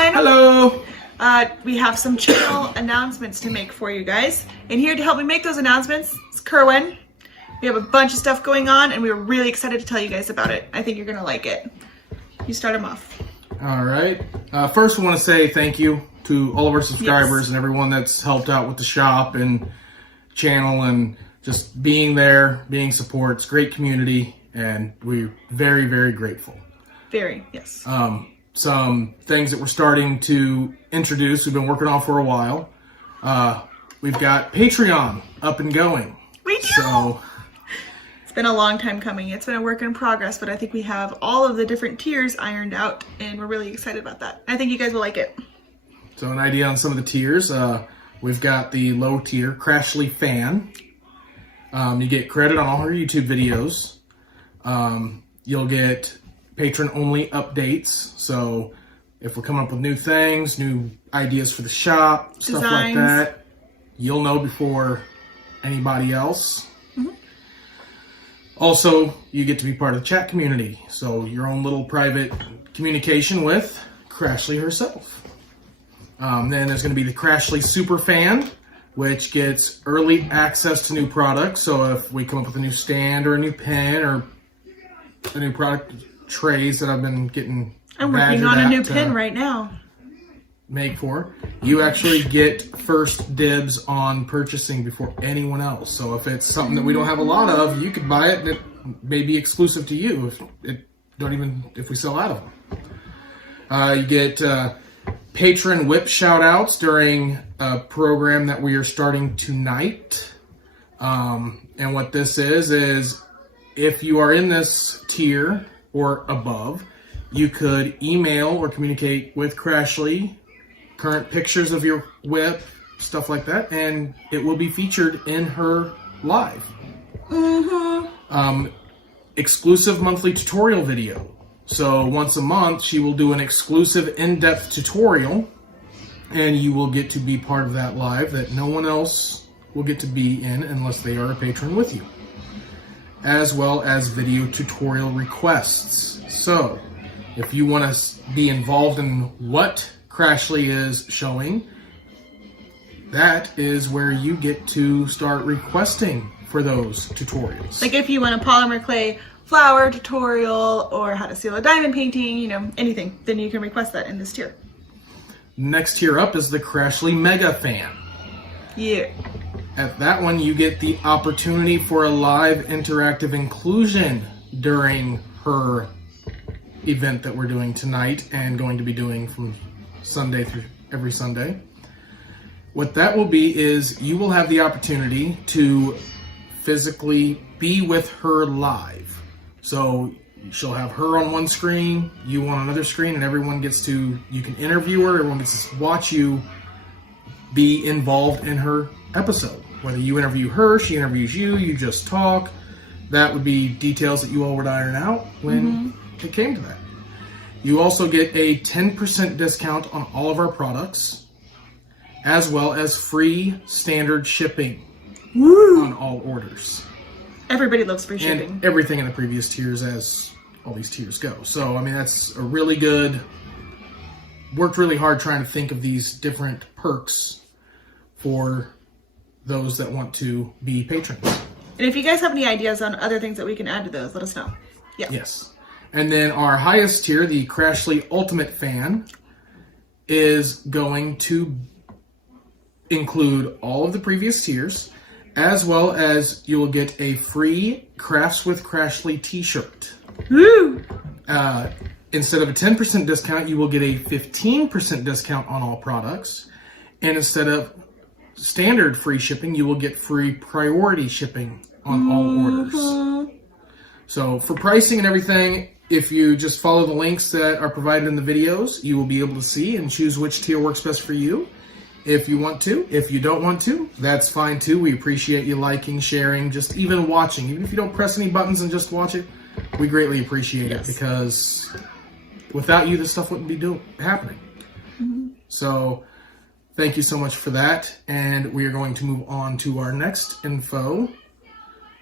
everyone. Hello. We have some channel announcements to make for you guys. And here to help me make those announcements is Kerwin. We have a bunch of stuff going on and we were really excited to tell you guys about it. I think you're going to like it. You start them off. All right. First, I want to say thank you to all of our subscribers and everyone that's helped out with the shop and channel and just being there, being support. It's a great community and we're very, very grateful. Very, yes. Some things that we're starting to introduce, we've been working on for a while. We've got Patreon up and going. We do. So it's been a long time coming. It's been a work in progress, but I think we have all of the different tiers ironed out and we're really excited about that. I think you guys will like it. So an idea on some of the tiers. We've got the low tier, Crashly Fan. You get credit on all her YouTube videos. You'll get patron-only updates. So if we're coming up with new things, new ideas for the shop, Designs, stuff like that, you'll know before anybody else. Mm-hmm. Also, you get to be part of the chat community. So your own little private communication with Crashly herself. Then there's going to be the Crashly Super Fan, which gets early access to new products. So if we come up with a new stand or a new pen or a new product trays that I've been getting I'm working on a new pin right now. Make for, you actually get first dibs on purchasing before anyone else. So if it's something that we don't have a lot of, you could buy it and it may be exclusive to you if we sell out of them. You get patron whip shout outs during a program that we are starting tonight. And what this is if you are in this tier or above, you could email or communicate with Crashly, current pictures of your whip, stuff like that, and it will be featured in her live. Mm-hmm. Exclusive monthly tutorial video. So once a month, she will do an exclusive in-depth tutorial, and you will get to be part of that live that no one else will get to be in unless they are a patron with you, as well as video tutorial requests. So if you want to be involved in what Crashly is showing, that is where you get to start requesting for those tutorials. Like if you want a polymer clay flower tutorial or how to seal a diamond painting, you know, anything, then you can request that in this tier. Next tier up is the Crashly Mega Fan. Yeah. At that one, you get the opportunity for a live interactive inclusion during her event that we're doing tonight and going to be doing from Sunday through every Sunday. What that will be is you will have the opportunity to physically be with her live. So she'll have her on one screen, you on another screen, and everyone gets to, you can interview her, everyone gets to watch you be involved in her episode. Whether you interview her, she interviews you, you just talk. That would be details that you all would iron out when it came to that. You also get a 10% discount on all of our products, as well as free standard shipping on all orders. Everybody loves free shipping. And everything in the previous tiers as all these tiers go. So, I mean, that's a really good, worked really hard trying to think of these different perks for those that want to be patrons. And if you guys have any ideas on other things that we can add to those, let us know. Yeah. Yes. And then our highest tier, the Crashly Ultimate Fan, is going to include all of the previous tiers, as well as you will get a free Crafts with Crashly t-shirt. Woo! Instead of a 10% discount, you will get a 15% discount on all products. And instead of standard free shipping, you will get free priority shipping on all orders. So for pricing and everything, if you just follow the links that are provided in the videos, you will be able to see and choose which tier works best for you. If you want to. If you don't want to, that's fine too. We appreciate you liking, sharing, just even watching. Even if you don't press any buttons and just watch it, we greatly appreciate it because without you, this stuff wouldn't be happening. So thank you so much for that. And we are going to move on to our next info,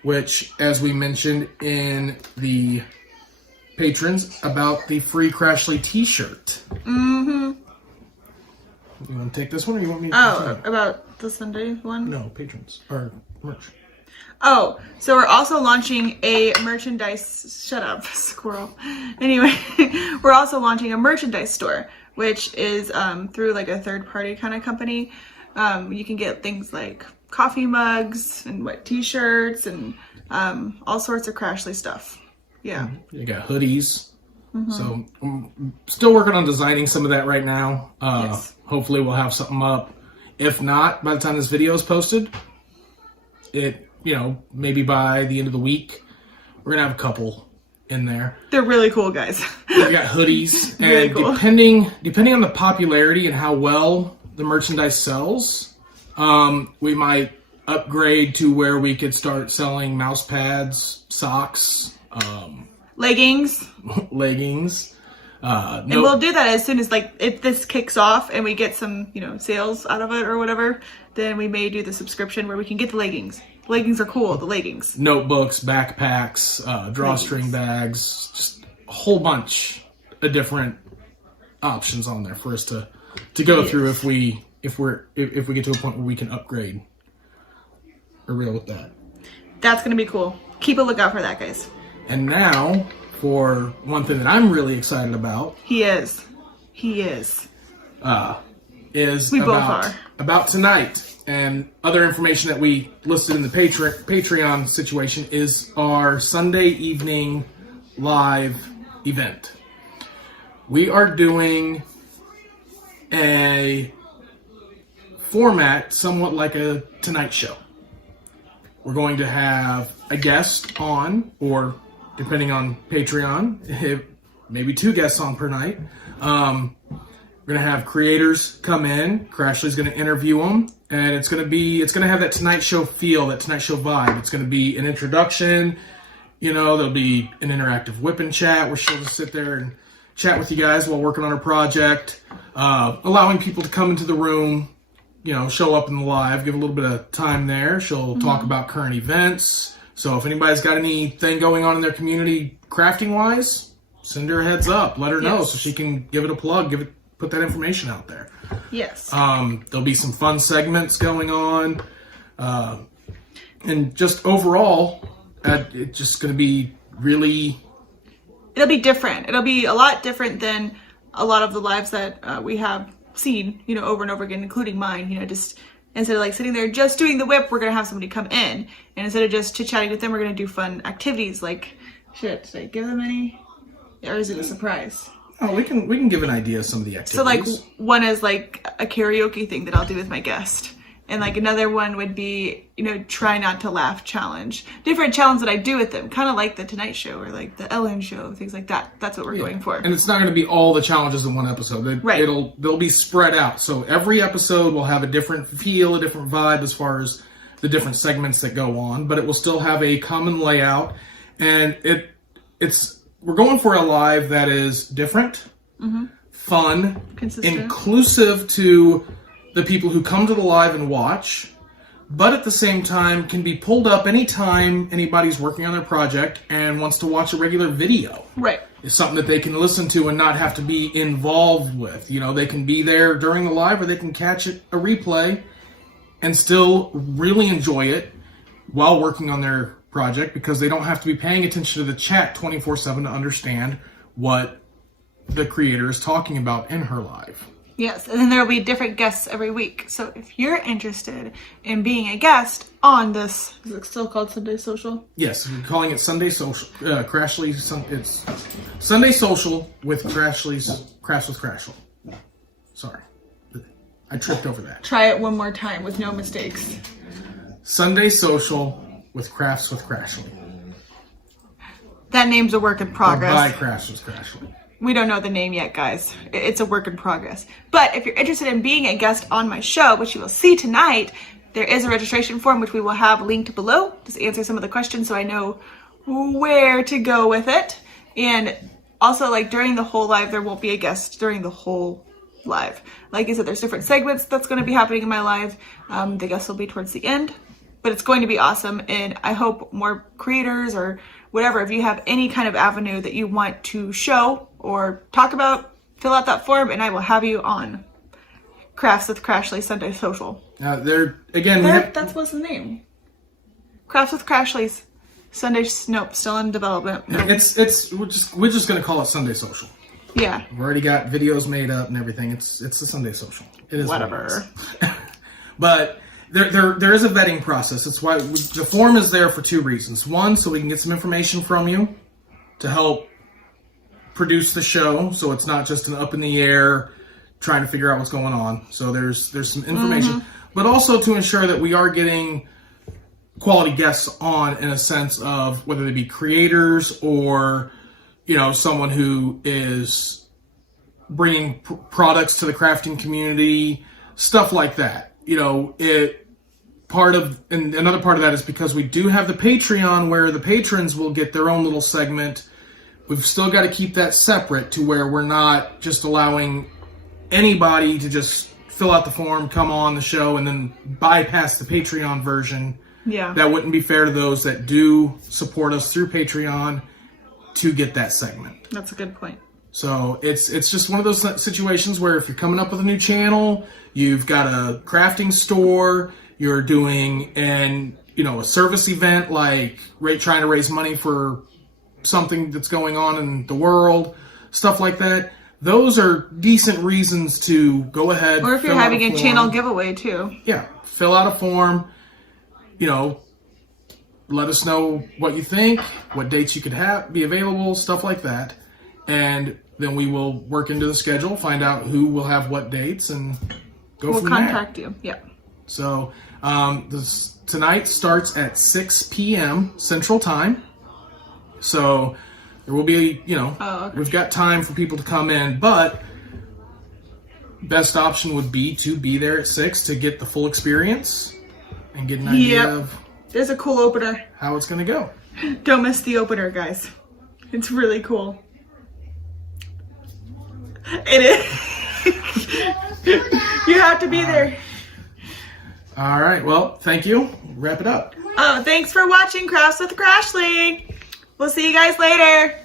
which, as we mentioned in the patrons, about the free Crashly t-shirt. You want to take this one, or you want me to Oh, continue? about the Sunday one? No, patrons or merch. Oh, so we're also launching a merchandise. Shut up, squirrel. Anyway, we're also launching a merchandise store, which is through like a third-party kind of company. You can get things like coffee mugs and what t-shirts and all sorts of Crashly stuff. Yeah. You got hoodies. So I'm still working on designing some of that right now. Yes. Hopefully we'll have something up. If not, by the time this video is posted, maybe by the end of the week, we're gonna have a couple in there. They're really cool, guys. We got hoodies, Really and cool. depending on the popularity and how well the merchandise sells, we might upgrade to where we could start selling mouse pads, socks, Leggings. leggings. And we'll do that as soon as, like, if this kicks off and we get some, sales out of it or whatever, then we may do the subscription where we can get the leggings. The leggings are cool, the leggings. Notebooks, backpacks, drawstring bags, just a whole bunch of different options on there for us to go through if we get to a point where we can upgrade or reel with that. That's going to be cool. Keep a lookout for that, guys. And now, for one thing that I'm really excited about, He is. is We both are. about tonight, and other information that we listed in the Patreon situation is our Sunday evening live event. We are doing a format somewhat like a Tonight Show. We're going to have a guest on, or depending on Patreon, maybe 2 guests on per night. We're going to have creators come in. Crashly's going to interview them, and it's going to have that Tonight Show feel, that Tonight Show vibe. It's going to be an introduction. There'll be an interactive whip and chat where she'll just sit there and chat with you guys while working on her project, allowing people to come into the room, show up in the live, give a little bit of time there. She'll talk about current events. So if anybody's got anything going on in their community crafting-wise, send her a heads up. Let her know so she can give it a plug, put that information out there. Yes. There'll be some fun segments going on. And just overall, it's just going to be really... It'll be different. It'll be a lot different than a lot of the lives that we have seen, over and over again, including mine. Just instead of like sitting there just doing the whip, we're going to have somebody come in. And instead of just chit-chatting with them, we're going to do fun activities like... Should I give them any? Or is it a surprise? Oh, we can give an idea of some of the activities. So like one is like a karaoke thing that I'll do with my guest. And like another one would be, try not to laugh challenge. Different challenge that I do with them, kind of like the Tonight Show or like the Ellen Show, things like that. That's what we're going for. And it's not going to be all the challenges in one episode. Right. They'll be spread out. So every episode will have a different feel, a different vibe as far as the different segments that go on, but it will still have a common layout. And we're going for a live that is different, fun, Consistent. inclusive to the people who come to the live and watch, but at the same time can be pulled up anytime anybody's working on their project and wants to watch a regular video. Right. It's something that they can listen to and not have to be involved with. They can be there during the live, or they can catch a replay and still really enjoy it while working on their project, because they don't have to be paying attention to the chat 24/7 to understand what the creator is talking about in her live. Yes, and then there will be different guests every week. So if you're interested in being a guest on this, is it still called Sunday Social? Yes, we're calling it Sunday Social. Crashly, it's Sunday Social with Crash with Crashly. Sorry, I tripped over that. Try it one more time with no mistakes. Sunday Social with Crafts with Crashly. That name's a work in progress. By Crash with Crashly. We don't know the name yet, guys. It's a work in progress. But if you're interested in being a guest on my show, which you will see tonight, there is a registration form, which we will have linked below. Just answer some of the questions so I know where to go with it. And also, like, during the whole live, there won't be a guest during the whole live. Like I said, there's different segments that's going to be happening in my live. The guests will be towards the end. But it's going to be awesome, and I hope more creators or whatever, if you have any kind of avenue that you want to show or talk about, fill out that form and I will have you on. Crafts with Crashly Sunday Social. There again. We have, That was the name. Crafts with Crashly's Sunday. Nope, still in development. it's we're just gonna call it Sunday Social. Yeah. We've already got videos made up and everything. It's a Sunday Social. It is Whatever. But there is a vetting process. That's why the form is there for two reasons. One, so we can get some information from you to help produce the show, so it's not just an up in the air trying to figure out what's going on. So there's some information, but also to ensure that we are getting quality guests on, in a sense of whether they be creators or someone who is bringing products to the crafting community, stuff like that. Another part of that is because we do have the Patreon where the patrons will get their own little segment. We've still got to keep that separate to where we're not just allowing anybody to just fill out the form, come on the show, and then bypass the Patreon version. Yeah. That wouldn't be fair to those that do support us through Patreon to get that segment. That's a good point. So it's just one of those situations where if you're coming up with a new channel, you've got a crafting store, you're doing a service event like trying to raise money for something that's going on in the world, stuff like that. Those are decent reasons to go ahead. Or if you're having a channel giveaway too. Yeah, fill out a form. Let us know what you think, what dates you could be available, stuff like that. And then we will work into the schedule, find out who will have what dates, and go from there. We'll contact you. Yeah. So tonight starts at 6 p.m. Central Time. So there will be, okay. We've got time for people to come in, but best option would be to be there at 6 to get the full experience and get an idea of There's a cool opener. how it's going to go. Don't miss the opener, guys. It's really cool. It is. You have to be there. All right. Well, thank you. Wrap it up. Oh, thanks for watching Crafts with Crashly. We'll see you guys later.